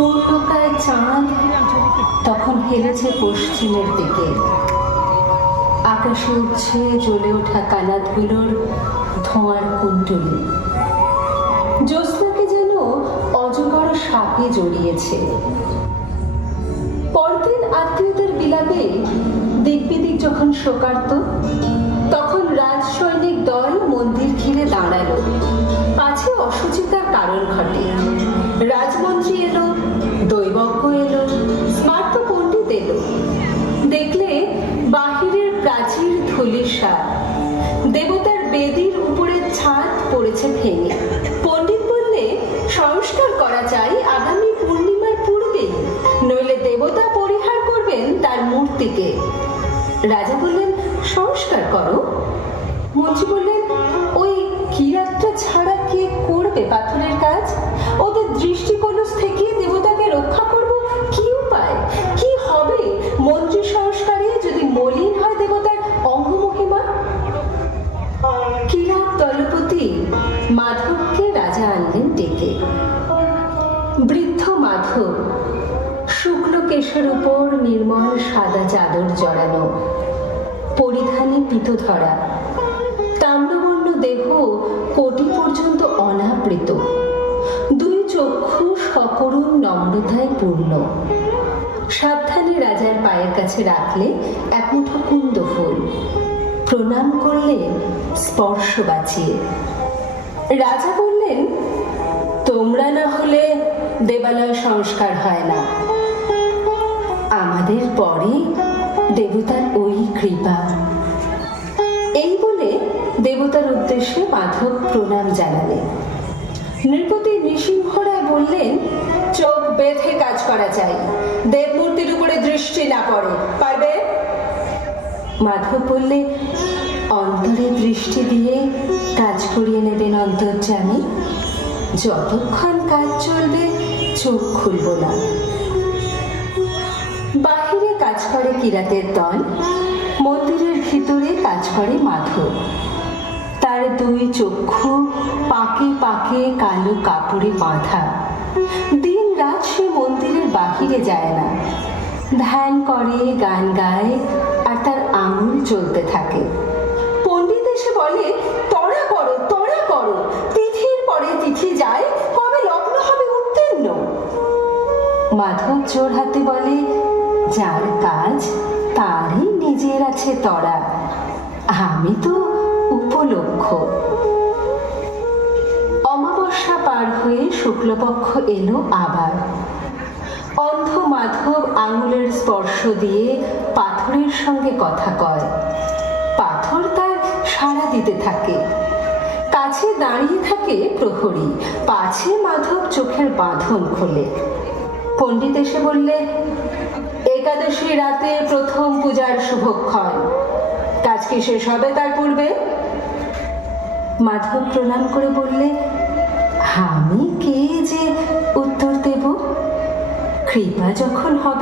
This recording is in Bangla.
পূর্ণকায় চাঁদ তখন হেলেছে পশ্চিমের দিকে। আকাশে উঠছে জ্বলে ওঠা কানাতগুলোর ধোঁয়ার কুণ্ডলী। জ্যোৎস্নাকে যেন অজগর সাপে জড়িয়েছে। পরদিন আত্মীয়দের বিলাপে দিক বিদিক যখন শোকার্ত, তখন রাজ সৈনিক দল মন্দির ঘিরে দাঁড়ালো, পাছে অসুচিতার কারণ ঘটে। রাজমন্ত্রী এলো, দৈবজ্ঞ এলো, স্মার্ত পণ্ডিত এলো। দেখলে বাহিরের প্রাচীর ধূলিসাৎ, দেবতার বেদির উপরের ছাদ পড়েছে ভেঙে। পণ্ডিত বললে সংস্কার করা চাই আগামী পূর্ণিমার পূর্বেই, নইলে দেবতা পরিহার করবেন তার মূর্তিকে। রাজা বললেন সংস্কার করো। মন্ত্রী বললেন ওই কিরাতটা ছাড়া কে করবে পাথরের কাজ? ওদের দৃষ্টি কলস থেকে দেবতাকে রক্ষা করব কি উপায়? কি হবে মন্ত্রী সংস্কারে যদি মলিন হয় দেবতার অঙ্গমহিমা? কিরাত দলপতি মাধবকে রাজা আনলেন ডেকে। বৃদ্ধ মাধব শুক্ল কেশের উপর নির্মল সাদা চাদর জড়ানো, পরিধানে পীতধরা, তাম্রবর্ণ দেহ কোটি পর্যন্ত অনাবৃত, দুই চক্ষু সকরুণ নম্রতায় পূর্ণ। সাবধানে রাজার পায়ের কাছে রাখলে এক মুঠো কুন্দ ফুল, প্রণাম করলে স্পর্শ বাঁচিয়ে। রাজা বললেন তোমরা না হলে দেবালয় সংস্কার হয় না, আমাদের পরে দেবতার ওই কৃপা। এই বলে দেবতার উদ্দেশ্যে মাধব প্রণাম জানালেন। নৃপতি নৃসিংহ রায় বললেন চোখ বেঁধে কাজ করা চাই, দেবমূর্তির উপরে দৃষ্টি না পড়ে, পারবে? মাধব বললে অন্তরে দৃষ্টি দিয়ে কাজ করিয়ে নেবেন অন্তর্যামী, যতক্ষণ কাজ চলবে চোখ খুলব না। বাহিরে কাজ করে কিরাতের দল, মন্দিরের ভিতরে কাজ করে মাধব। তার দুই চক্ষু পাকে পাকে কালো কাপড়ে বাঁধা। দিন রাত সে মন্দিরের বাহিরে যায় না, ধ্যান করে, গান গায়, আর তার আঙুল চলতে থাকে। পণ্ডিত এসে বলে তড়া করো, তড়া করো, তিথির পরে তিথি যায়, কবে লগ্ন হবে উত্তীর্ণ? মাধব জোর হাতে বলে যার কাজ তারই নিজের আছে তড়া, আমি তো উপলক্ষ। অমাবস্যা পার হয়ে শুক্লপক্ষ এলো আবার। অন্ধ মাধব আঙুলের স্পর্শ দিয়ে পাথরের সঙ্গে কথা কয়, পাথর তার সাড়া দিতে থাকে। কাছে দাঁড়িয়ে থাকে প্রহরী, পাছে মাধব চোখের বাঁধন খোলে। পণ্ডিত এসে বললে একাদশী রাতে প্রথম পূজার শুভক্ষণ, কাজ কি শেষ হবে তার পূর্বে? মাধব প্রণাম করে বললে আমি কে যে উত্তর দেব, কৃপা যখন হবে